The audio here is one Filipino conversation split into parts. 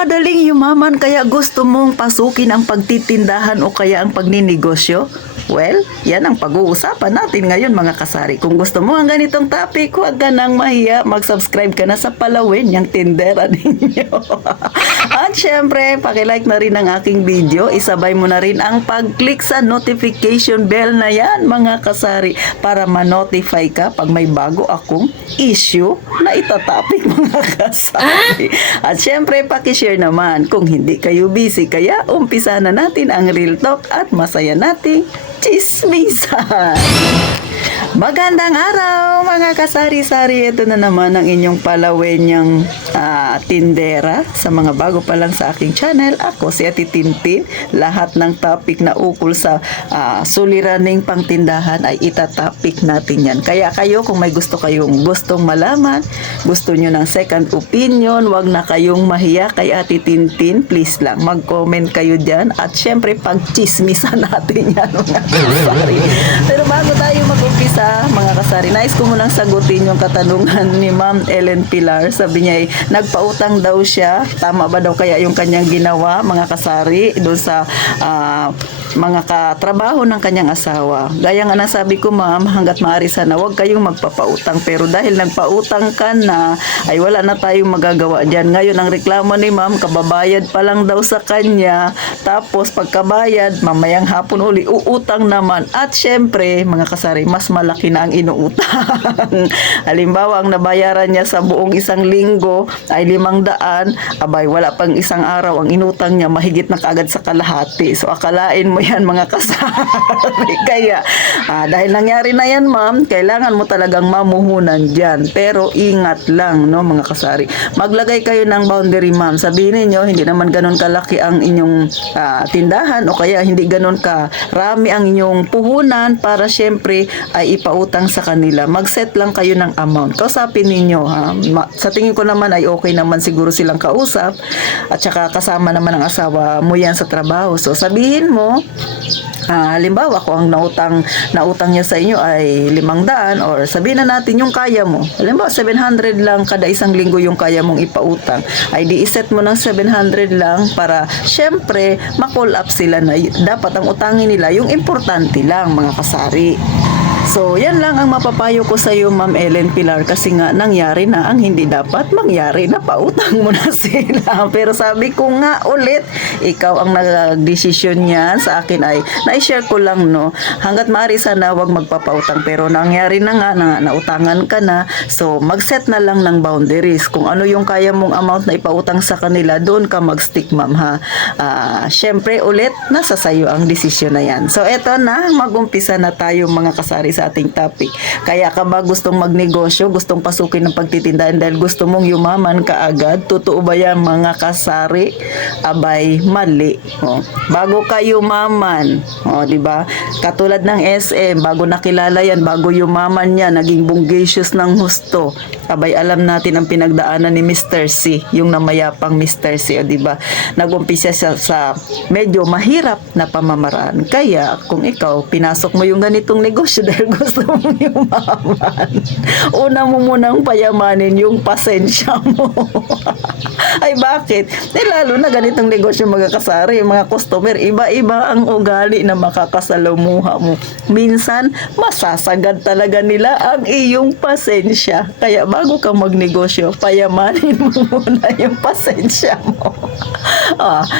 madaling yumaman kaya gusto mong pasukin ang pagtitindahan o kaya ang pagninegosyo? Well, yan ang pag-uusapan natin ngayon mga kasari. Kung gusto mo ang ganitong topic, huwag ka nang mahiya. Mag-subscribe ka na sa Palawin, yung tindera ninyo. At syempre, pakilike na rin ang aking video. Isabay mo na rin ang pag-click sa notification bell na yan mga kasari para ma-notify ka pag may bago akong issue na itatopic mga kasari. At syempre, pakishare naman kung hindi kayo busy. Kaya umpisa na natin ang real talk at masaya nating chismisan. Magandang araw mga kasari-sari. Ito na naman ang inyong palawenyang tindera. Sa mga bago pa lang sa aking channel, ako si Ate Tintin. Lahat ng topic na ukol sa suliraning pangtindahan ay itatopic natin yan. Kaya kayo kung may gustong malaman, gusto nyo ng second opinion, wag na kayong mahiya kay Ate Tintin. Please lang, mag-comment kayo dyan. At syempre, pag-chismisan natin yan mga kasari. Pero bago tayo mag-umpisa, mga kasari, nais ko munang sagutin yung katanungan ni Ma'am Ellen Pilar. Sabi niya nagpautang daw siya. Tama ba daw kaya yung kanyang ginawa, mga kasari, doon sa mga katrabaho ng kanyang asawa? Gaya nga nasabi ko, ma'am, hanggat maaari sana huwag kayong magpapautang. Pero dahil nagpautang ka na, ay wala na tayong magagawa dyan. Ngayon, ang reklamo ni ma'am, kababayad pa lang daw sa kanya. Tapos, pagkabayad, mamayang hapon uli, uutang naman. At syempre, mga kasari, mas malaki na ang inuutang. Halimbawa, ang nabayaran niya sa buong isang linggo ay 500, abay, wala pang isang araw, ang inutang niya mahigit na kaagad sa kalahati. So, akalain mo yan mga kasari. Kaya, dahil nangyari na yan, ma'am, kailangan mo talagang mamuhunan dyan. Pero, ingat lang, no, mga kasari. Maglagay kayo ng boundary, ma'am. Sabihin niyo hindi naman ganun kalaki ang inyong tindahan o kaya hindi ganun karami ang inyong puhunan para syempre ay ipautang sa kanila. Mag-set lang kayo ng amount. Kausapin ninyo, ha? Sa tingin ko naman ay okay naman siguro silang kausap at saka kasama naman ang asawa mo yan sa trabaho. So, sabihin mo, halimbawa kung ang nautang niya sa inyo ay 500 or sabihin na natin yung kaya mo. Halimbawa 700 lang kada isang linggo yung kaya mong ipautang. Ay di iset mo ng 700 lang para syempre ma-call up sila na dapat ang utangin nila yung importante lang mga kasari. So, yan lang ang mapapayo ko sa iyo, Ma'am Ellen Pilar, kasi nga nangyari na ang hindi dapat mangyari, na pautang mo na sila. Pero sabi ko nga ulit, ikaw ang nag-desisyon niyan. Sa akin ay na-share ko lang, no. Hanggat maaari sana wag magpapautang, pero nangyari na nga, nautangan ka na. So, mag-set na lang ng boundaries. Kung ano yung kaya mong amount na ipautang sa kanila, doon ka mag-stick, ma'am, ha. Syempre ulit, nasa sayo ang desisyon na yan. So, eto na, mag-umpisa na tayo mga kasari sa ating topic. Kaya ka ba gustong magnegosyo, gustong pasukin ng pagtitindahan dahil gusto mong yumaman kaagad? Totoo ba yan mga kasari? Abay, mali. Bago ka yumaman, di ba? Katulad ng SM, bago nakilala yan, bago yumaman yan, naging bungacious ng husto. Abay, alam natin ang pinagdaanan ni Mr. C, yung namayapang Mr. C, di ba? Nagumpisa siya sa medyo mahirap na pamamaraan. Kaya, kung ikaw, pinasok mo yung ganitong negosyo dahil gusto mong yumaman, una mo munang payamanin yung pasensya mo. Ay bakit? Lalo na ganitong negosyo mga kasari, mga customer, iba-iba ang ugali na makakasalamuha mo. Minsan, masasagad talaga nila ang iyong pasensya. Kaya bago ka magnegosyo, payamanin mo muna yung pasensya mo.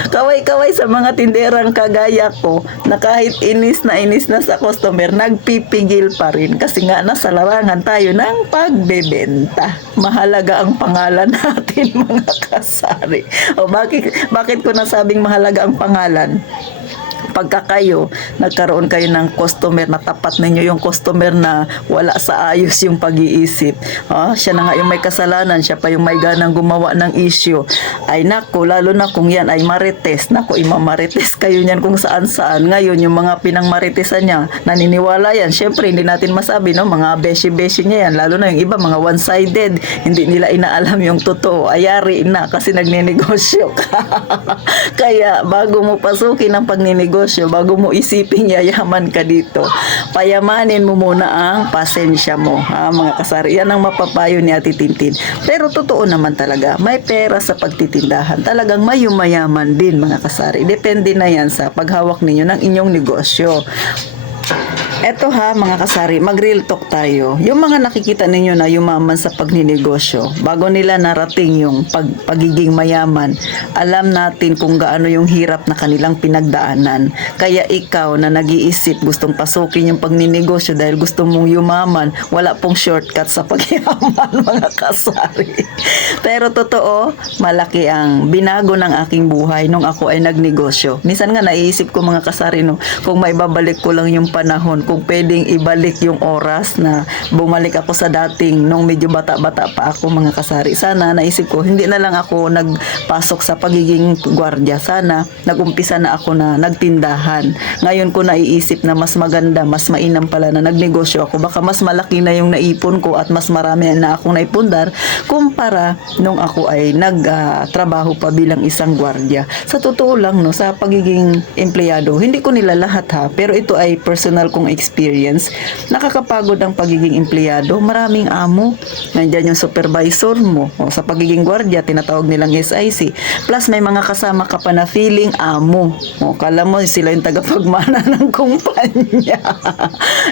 Kaway-kaway sa mga tinderang kagaya ko na kahit inis na sa customer, nagpipigil pa rin kasi nga nasa larangan tayo ng pagbebenta. Mahalaga ang pangalan natin mga kasari. Bakit ko nasabing mahalaga ang pangalan? Pagka kayo, nagkaroon kayo ng customer na tapat ninyo yung customer na wala sa ayos yung pag-iisip. Siya na nga yung may kasalanan, siya pa yung may ganang gumawa ng issue. Ay nako, lalo na kung yan ay marites. Nako, imamarites kayo niyan kung saan-saan. Ngayon, yung mga pinangmaritesan niya, naniniwala yan. Siyempre, hindi natin masabi, no? Mga beshi-beshi niya yan. Lalo na yung iba, mga one-sided. Hindi nila inaalam yung totoo. Ayari na kasi nagninegosyo ka. Kaya, bago mo pasukin ang pagninegosyo, negosyo, bago mo isiping yayaman ka dito, payamanin mo muna ang pasensya mo, ha, mga kasari. Yan ang mapapayo ni Ate Tintin. Pero totoo naman talaga, may pera sa pagtitindahan. Talagang may yumayaman din, mga kasari. Depende na yan sa paghawak ninyo ng inyong negosyo. Eto ha, mga kasari, mag-real talk tayo. Yung mga nakikita ninyo na yumaman sa pagninegosyo, bago nila narating yung pagiging mayaman, alam natin kung gaano yung hirap na kanilang pinagdaanan. Kaya ikaw na nag-iisip, gustong pasukin yung pagninegosyo dahil gusto mong yumaman, wala pong shortcut sa pagyaman, mga kasari. Pero totoo, malaki ang binago ng aking buhay nung ako ay nagnegosyo. Minsan nga naiisip ko, mga kasari, no, kung may babalik ko lang yung panahon, kung pwedeng ibalik yung oras na bumalik ako sa dating nung medyo bata-bata pa ako, mga kasari. Sana naisip ko, hindi na lang ako nagpasok sa pagiging gwardiya. Sana nagumpisa na ako na nagtindahan. Ngayon ko naiisip na mas maganda, mas mainam pala na nagnegosyo ako. Baka mas malaki na yung naipon ko at mas marami na akong naipundar kumpara nung ako ay nagtrabaho pa bilang isang gwardiya. Sa totoo lang, no, sa pagiging empleyado, hindi ko nila lahat ha, pero ito ay personal kong experience. Nakakapagod ang pagiging empleyado. Maraming amo. Nandiyan yung supervisor mo. O, sa pagiging gwardiya, tinatawag nilang SIC. Plus, may mga kasama ka pa na feeling amo. O, kala mo, sila yung tagapagmana ng kumpanya.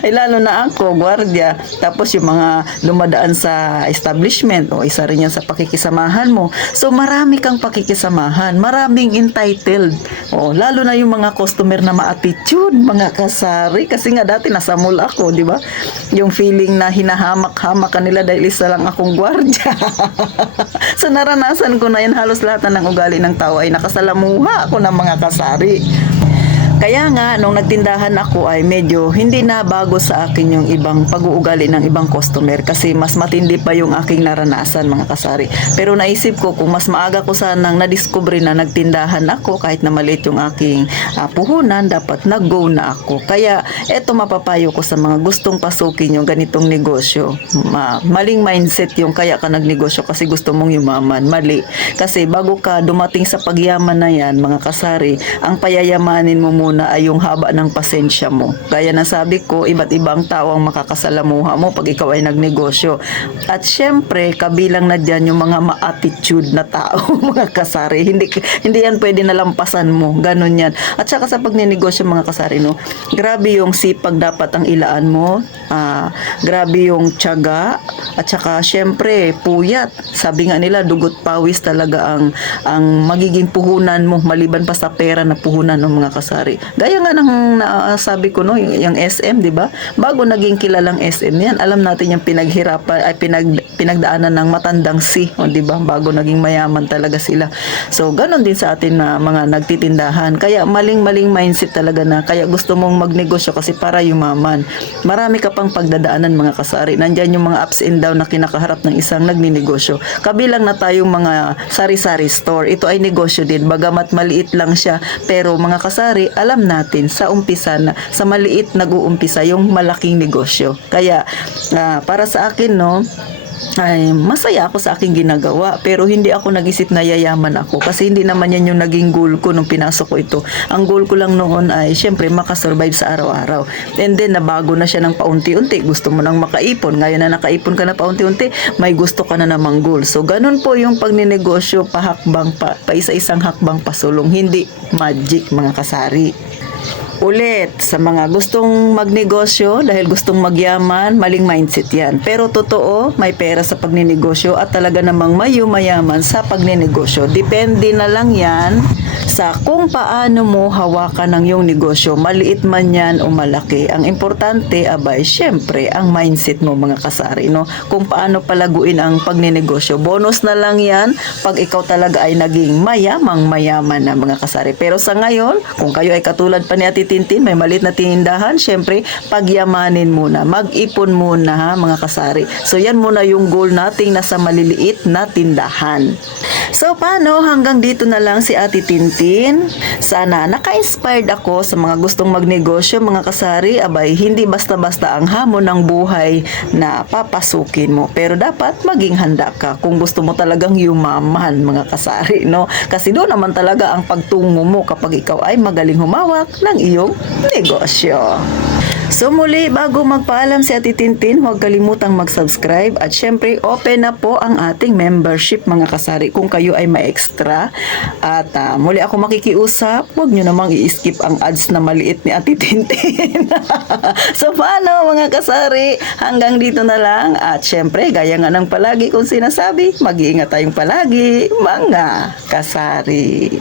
Ay, lalo na ako, gwardiya. Tapos, yung mga dumadaan sa establishment. O, isa rin yan sa pakikisamahan mo. So, marami kang pakikisamahan. Maraming entitled. O, lalo na yung mga customer na ma-attitude, mga kasari. Kasi nga dati nasa mall ako, di ba? Yung feeling na hinahamak-hamak kanila dahil isa lang akong gwardiya. So naranasan ko na yan, halos lahat na ng ugali ng tao ay nakasalamuha ako ng mga kasari. Kaya nga, nung nagtindahan ako ay medyo hindi na bago sa akin yung ibang pag-uugali ng ibang customer kasi mas matindi pa yung aking naranasan, mga kasari. Pero naisip ko kung mas maaga ko sanang nadiskubre na nagtindahan ako kahit na maliit yung aking puhunan, dapat nag-go na ako. Kaya eto mapapayo ko sa mga gustong pasukin yung ganitong negosyo. Maling mindset yung kaya ka nagnegosyo kasi gusto mong yumaman. Mali. Kasi bago ka dumating sa pagyaman na yan, mga kasari, ang payayamanin mo muna ay yung haba ng pasensya mo. Kaya nasabi ko, iba't ibang tao ang makakasalamuha mo pag ikaw ay nagnegosyo. At syempre, kabilang na dyan yung mga ma-attitude na tao, mga kasari. Hindi yan pwede nalampasan mo. Ganon yan. At saka sa pagninegosyo, mga kasari, no, grabe yung sipag dapat ang ilaan mo. Grabe yung tiyaga. At saka, syempre, puyat. Sabi nga nila, dugot pawis talaga ang magiging puhunan mo, maliban pa sa pera na puhunan ng mga kasari. Gaya nga ng sabi ko, no, yung SM, di ba? Bago naging kilalang SM yan, alam natin yung pinaghirapan ay pinagdaanan ng matandang o di ba? Bago naging mayaman talaga sila. So, ganon din sa atin na mga nagtitindahan. Kaya maling-maling mindset talaga na kaya gusto mong magnegosyo kasi para yumaman. Marami ka pang pagdadaanan, mga kasari. Nandyan yung mga ups and down na kinakaharap ng isang nagninegosyo. Kabilang na tayong mga sari-sari store. Ito ay negosyo din. Bagamat maliit lang siya, pero mga kasari, alam natin sa umpisa na sa maliit nag-uumpisa yung malaking negosyo. Kaya para sa akin, no, ay masaya ako sa aking ginagawa, pero hindi ako nag-isip na yayaman ako kasi hindi naman yan yung naging goal ko nung pinasok ko ito. Ang goal ko lang noon ay syempre makasurvive sa araw-araw, and then nabago na siya ng paunti-unti. Gusto mo nang makaipon, ngayon na nakaipon ka na paunti-unti, may gusto ka na namang goal. So ganun po yung pagninegosyo, pahakbang pa isa-isang hakbang pasulong, hindi magic, mga kasari. Ulit, sa mga gustong magnegosyo dahil gustong magyaman, maling mindset yan. Pero totoo, may pera sa pagninegosyo at talaga namang may yumayaman sa pagninegosyo. Depende na lang yan sa kung paano mo hawakan ng yung negosyo, maliit man yan o malaki. Ang importante, abay, syempre, ang mindset mo, mga kasari, no? Kung paano palaguin ang pagninegosyo. Bonus na lang yan pag ikaw talaga ay naging mayaman na, mga kasari. Pero sa ngayon, kung kayo ay katulad pa ni Ate Tintin, may maliit na tindahan, syempre, pagyamanin muna, mag-ipon muna, ha, mga kasari. So yan muna yung goal nating nasa maliliit na tindahan. So paano, hanggang dito na lang si Ate Tintin. Sana naka-inspired ako sa mga gustong magnegosyo mga kasari. Abay, hindi basta-basta ang hamon ng buhay na papasukin mo. Pero dapat maging handa ka kung gusto mo talagang yumaman mga kasari, no? Kasi doon naman talaga ang pagtungo mo kapag ikaw ay magaling humawak ng iyong negosyo. So muli, bago magpaalam si Ate Tintin, huwag kalimutang mag-subscribe at syempre open na po ang ating membership mga kasari kung kayo ay ma-extra. At muli ako makikiusap, huwag nyo namang i-skip ang ads na maliit ni Ate Tintin. So paano mga kasari, hanggang dito na lang at syempre gaya nga ng palagi kong sinasabi, mag-iingat tayong palagi mga kasari.